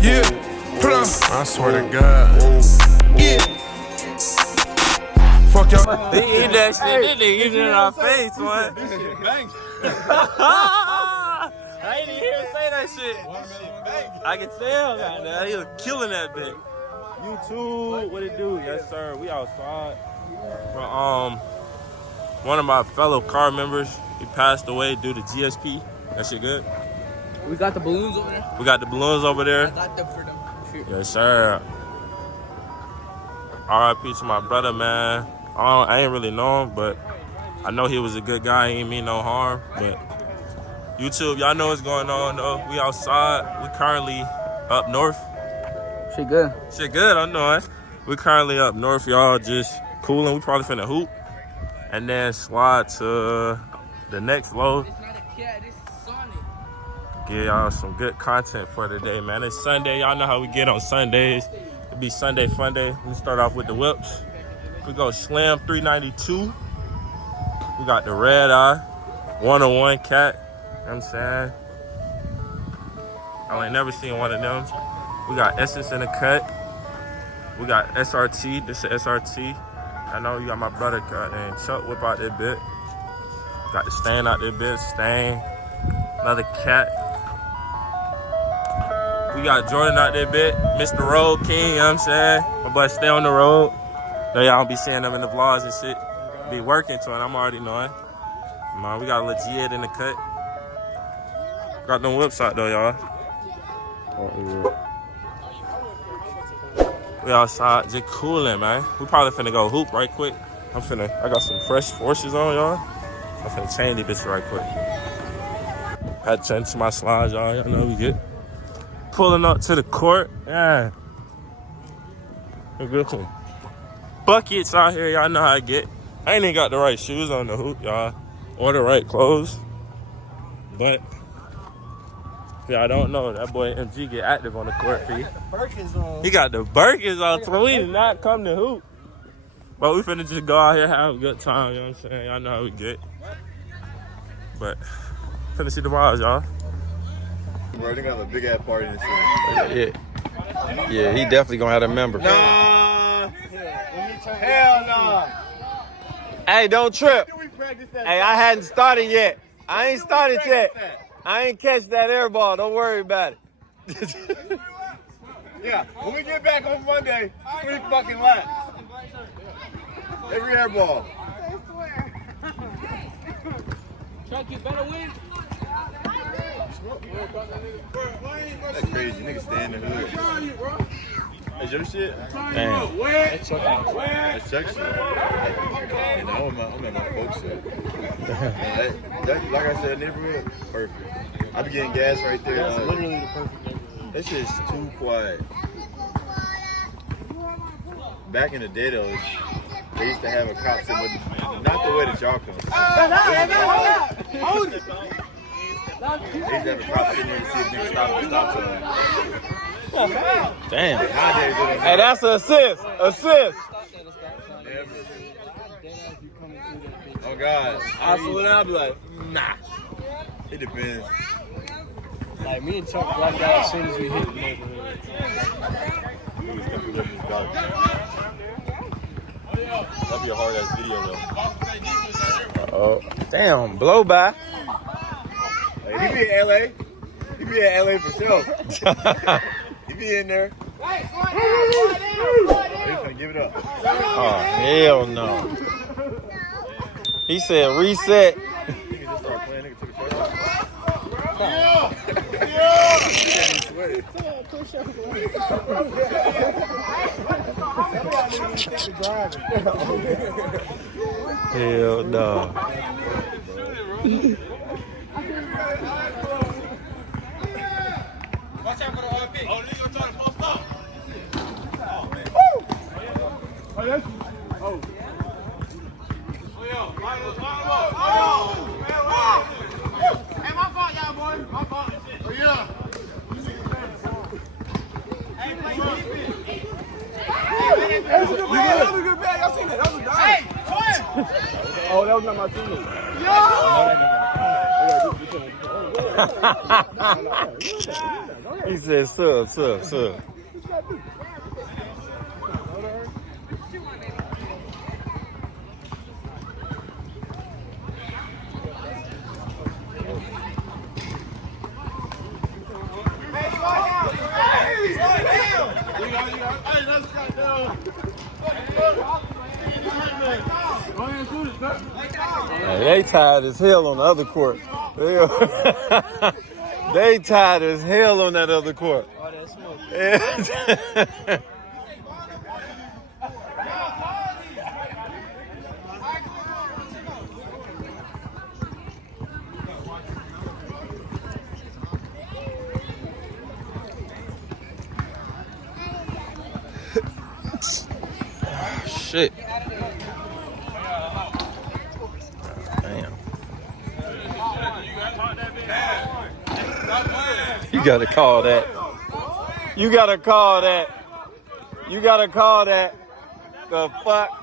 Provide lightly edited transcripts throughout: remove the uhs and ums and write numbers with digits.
Yeah, put on. I swear to God. Yeah. Fuck y'all. He eat that shit. This nigga eating in our face, man. This shit bang. I ain't even hear him say that shit. I can tell, goddamn. He was killing that bitch. YouTube, what it do? Yes, sir. We outside. One of my fellow car members, he passed away due to GSP. That shit good? We got the balloons over there. We got the balloons over there. I got them for them. Yes, sir. RIP to my brother, man. I ain't really know him, but I know he was a good guy. He ain't mean no harm. But YouTube, y'all know what's going on, though. We outside. We currently up north. Shit good. Shit good, I know it. We currently up north, y'all, just cooling. We probably finna hoop. And then slide to the next load. It's not a cat, this is Sonic. Give y'all some good content for today, man. It's Sunday. Y'all know how we get on Sundays. It be Sunday Funday. We start off with the whips. We go Slam 392. We got the Red Eye 101 cat. You know what I'm saying? I ain't never seen one of them. We got Essence in the cut. We got SRT. This is SRT. I know you got my brother named Chuck whip out that bit. Got the Stain out there bit. Stain. Another cat. We got Jordan out there bit. Mr. Road King, you know what I'm saying? My boy stay on the road. Know y'all don't be seeing them in the vlogs and shit. Be working to it, I'm already knowing. Man, we got a legit in the cut. Got them whips out though, y'all. We outside just cooling, man. We probably finna go hoop right quick. I got some fresh forces on, y'all. I'm finna change this bitch right quick. Had to change my slides, y'all. Y'all know we get. Pulling up to the court. Yeah. A good one. Buckets out here, y'all know how I get. I ain't even got the right shoes on the hoop, y'all. Or the right clothes. But if y'all don't know, that boy MG get active on the court for you. He got the Birkins on, so we did not come to hoop. But we finna just go out here, have a good time, you know what I'm saying? Y'all know how we get. But finna see the vibes, y'all. Bro, they got a big ass party in this shit. Yeah, he definitely gonna have a member. Nah. Hell nah. Hey, don't trip. Hey, I hadn't started yet. I ain't started yet. I ain't catch that air ball. Don't worry about it. Yeah, when we get back on Monday, 3 fucking laps. Every air ball. Chuck, you better win. That's crazy. Niggas stay in the hood. That's your shit? Damn. That's Chuck shit. And I'm at my folks' shit. That, like I said, neighborhood, perfect. I be getting gas right there. That's literally the perfect neighborhood. That shit's too quiet. Back in the day, though, they used to have a cop sitting with, not the way that y'all come. Hold it. They used to have a cop sitting there to see if niggas stop at the stop sign. Damn. Nowadays, Hey, that's an assist. Assist. oh God. I flew out, be like, nah. It depends. Like me and Chuck blacked out as soon as we hit the neighborhood. That'd be a hard ass video though. Oh, damn, blow by. Hey, he be in LA. He be in LA for sure. He be in there. He's gonna give it up. Oh, hell no. He said reset. He can just start playing. Nigga took a shot. Hell no. Watch out for the RP. Oh, nigga trying to post up. Oh, yeah. Oh. Oh, yeah. Line up. Hey, my fault, y'all, boy. My fault. Oh, yeah. Hey, play defense. That was a good bag. Y'all seen that? That was a dime. Hey, twin. Oh, that was not my teammate. Yo! He said, sub. Hey, they tired as hell on the other court. They tired as hell on that other court. Oh, that's smoke. Shit. Damn. You gotta call that. You gotta call that. You gotta call that. The fuck?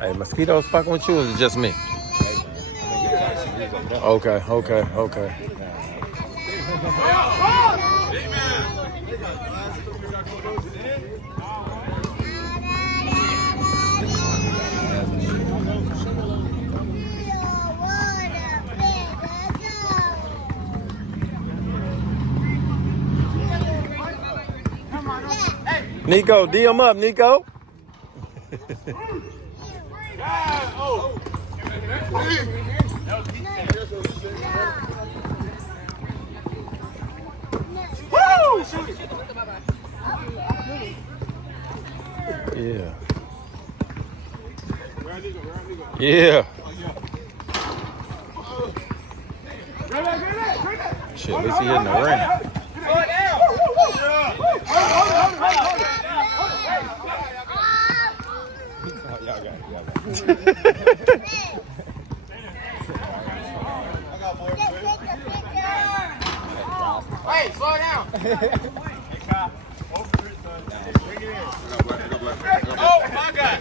Hey, mosquitoes fucking with you, or is it just me? Okay. Nico, D him up, Nico. Yeah. Yeah. Shit, at least he hitting the ring. Hey, slow down. Oh my God.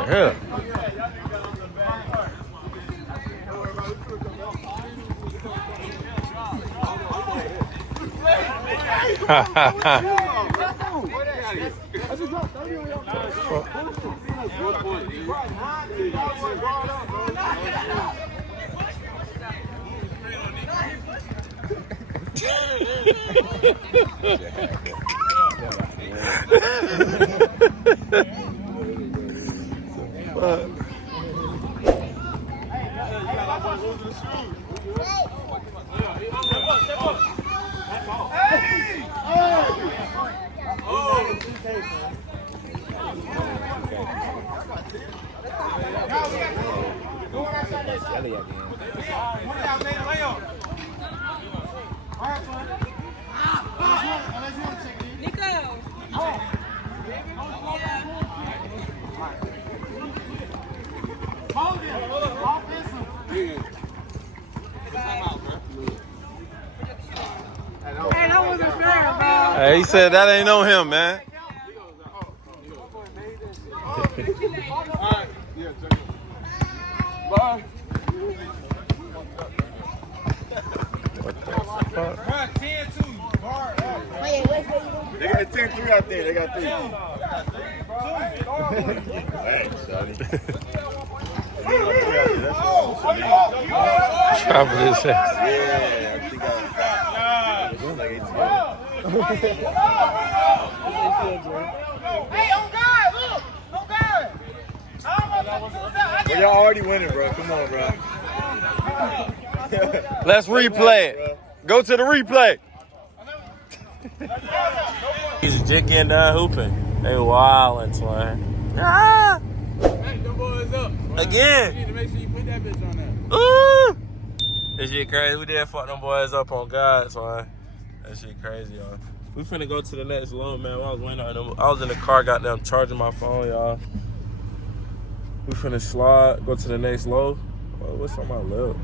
Right here. Hey, he said that ain't on him, man. They got 10-3 out there. They got 3. Thanks, Sonny. Travel his ass. Yeah, I think Hey, on God, look. On God. Well, y'all already winning, bro. Come on, bro. Let's replay it. Go to the replay. He's just getting done hooping. They wildin', twin. Ah! Hey, them boys up. Again. You need to make sure you put that bitch on there. Ooh! This shit crazy. We did fuck them boys up on God, so that shit crazy, y'all. We finna go to the next low, man. I was waiting on them. I was in the car, goddamn, charging my phone, y'all. We finna slide, go to the next low. Oh, what's on my lip?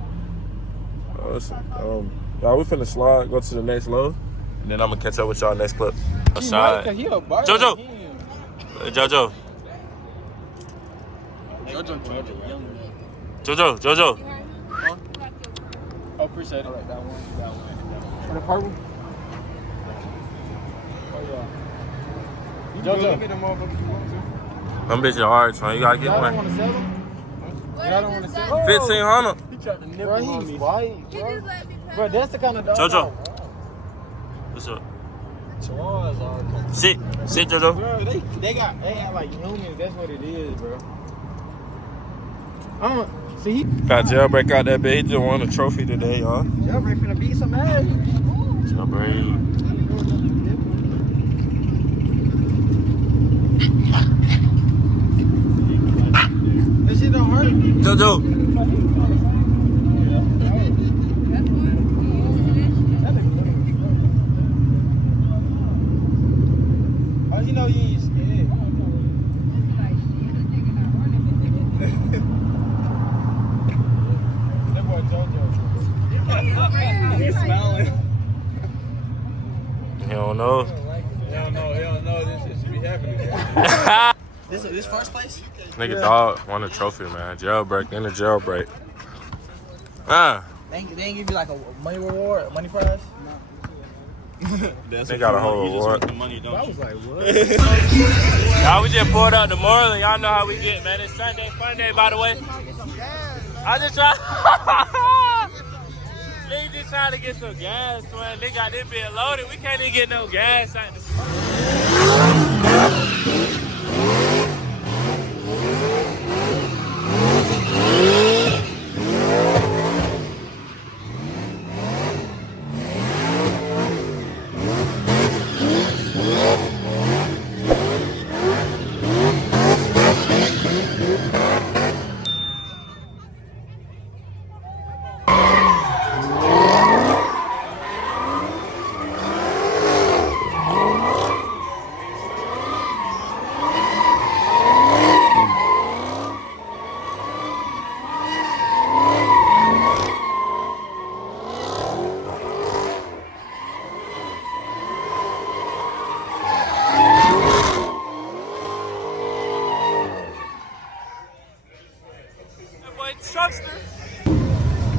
Y'all, we finna slide, go to the next low, and then I'm gonna catch up with y'all next clip. Aside. Jojo. Jojo. Jojo. Huh? Oh, appreciate it. Right, that one. For the purple? Oh, yeah. Jojo. Get them motherfuckers you want to. Them bitches hard, son. You gotta get Y'all one. don't want to sell them? Y'all don't want to sell them? 1,500. He tried to nip Bro, on he's me. white, Bro. bro. Bro, that's the kind of dog. Jojo. What's up? Chihuahuas are. Sit, Jojo. Bro, they act like humans. That's what it is, bro. See, he Got Jailbreak out that bitch. He just won a trophy today, y'all. Jailbreak finna beat some ass. Jailbreak. That shit don't hurt. Jojo. How you know you ain't scared? That boy Jojo. He's smiling. He don't know. He don't know. This shit should be happening. This first place? Nigga dog won a trophy, man. Jailbreak in the jailbreak. They ain't give you like a money reward, money prize? They got a whole reward. I was like, what? Y'all, we just pulled up to Moreland. Y'all know how we get, man. It's Sunday, Funday, by the way. I just try. They just trying to get some gas, man. They got this bitch loaded. We can't even get no gas out the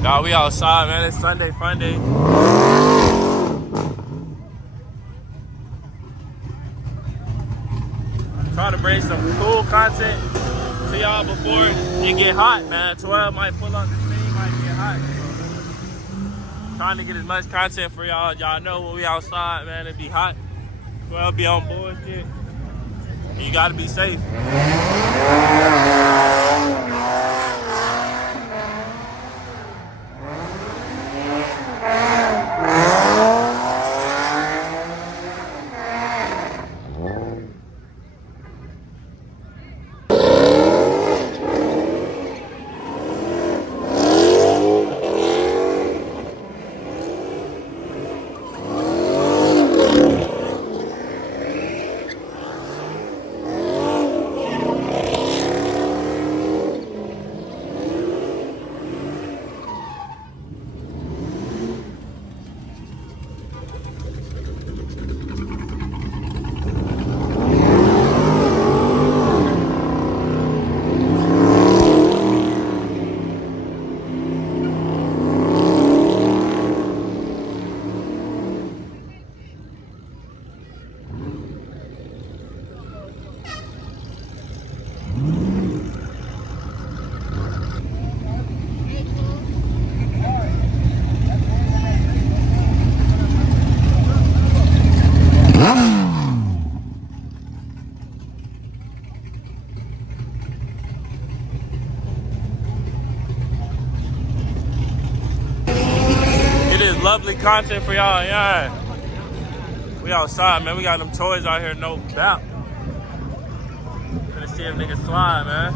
Y'all, we outside, man. It's Sunday, Funday. Trying to bring some cool content to y'all before it get hot, man. 12 might pull up the scene, might get hot. Trying to get as much content for y'all. Y'all know when we outside, man, it be hot. 12 be on bullshit. You gotta be safe. Lovely content for y'all, yeah. We outside, man. We got them toys out here, no doubt. Gonna see if niggas slide, man.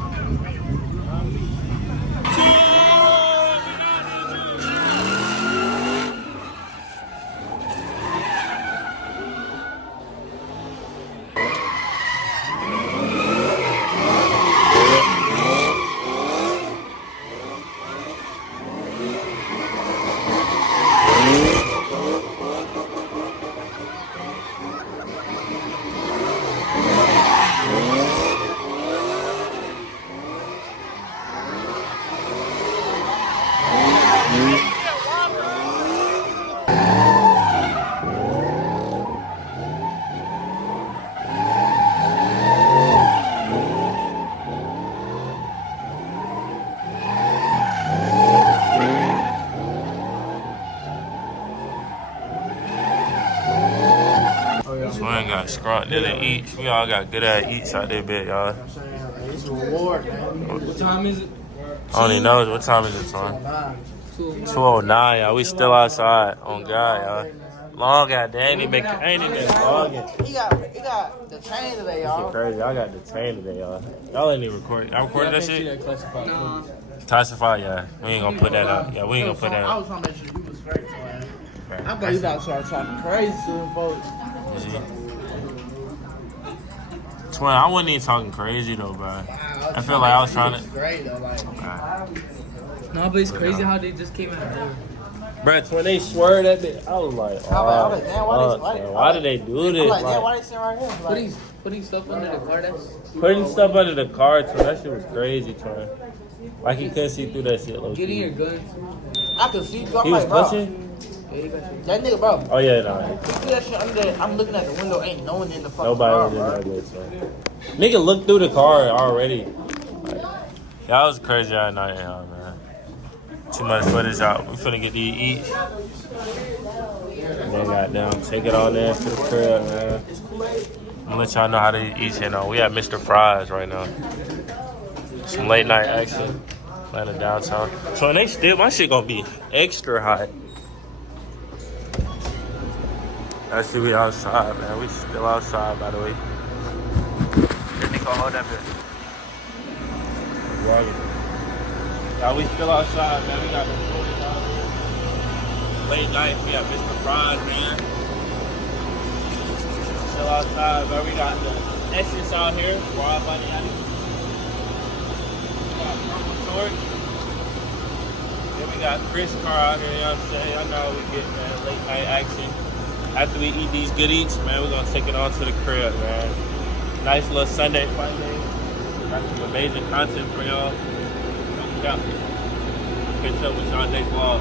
Twin got scrunt nearly eats. We all got good at eats out there, bit, y'all. It's a reward, man. What time is it? I don't even know what time is it, Twin. 2:09, y'all. We still outside on God, y'all. Long goddamn, ain't even vlogging. He got the chain today, y'all. Shit crazy. I got detained today, y'all. Y'all ain't even recording. I recorded that shit? Classified. Classified, yeah. We ain't gonna put that out. Yeah, we ain't gonna put that I out. was trying to make sure you was straight, man. I thought you about to start talking crazy soon, folks. Twin, I wasn't even talking crazy though, bro. I feel like I was trying to. Great though, like. No, but it's crazy how they just came out of there. Bro, when they swerved that bit, I was like, why did they do this? Like, why they sitting right here? Like, Putting stuff under the car, that's... Putting stuff under the car, Twin, that shit was crazy, Twin. Like he couldn't see through that shit, low Getting key. your guns. I could see. I'm He was like, bro, pushing? that nigga, bro. Oh yeah, nah. He do that shit under there. I'm looking at the window, ain't no one in the fucking Nobody car, was in bro. that good, Twin. Nigga looked through the car already. Like, that was crazy at night, y'all, man. Too much footage out. We finna get these eats. And then goddamn, take it on there to the crib, man. I'm gonna let y'all know how to eat shit. We at Mr. Fry's right now. Some late night action. Atlanta downtown. So they still, my shit gonna be extra hot. Actually, we outside, man. We still outside, by the way. Let me go hold that bit. Yeah, we still outside, man. We got the footage out here. Late night, we got Mr. Fry's, man. Still outside, man. We got the Essence out here. Wild Bunny Alley. We got Purple Torch. Then we got Chris' car out here, you know what I'm saying? Y'all know how we get, man. Late night action. After we eat these good eats, man, we're gonna take it on to the crib, man. Nice little Sunday fun day. Got some amazing content for y'all. Catch up with y'all next vlog.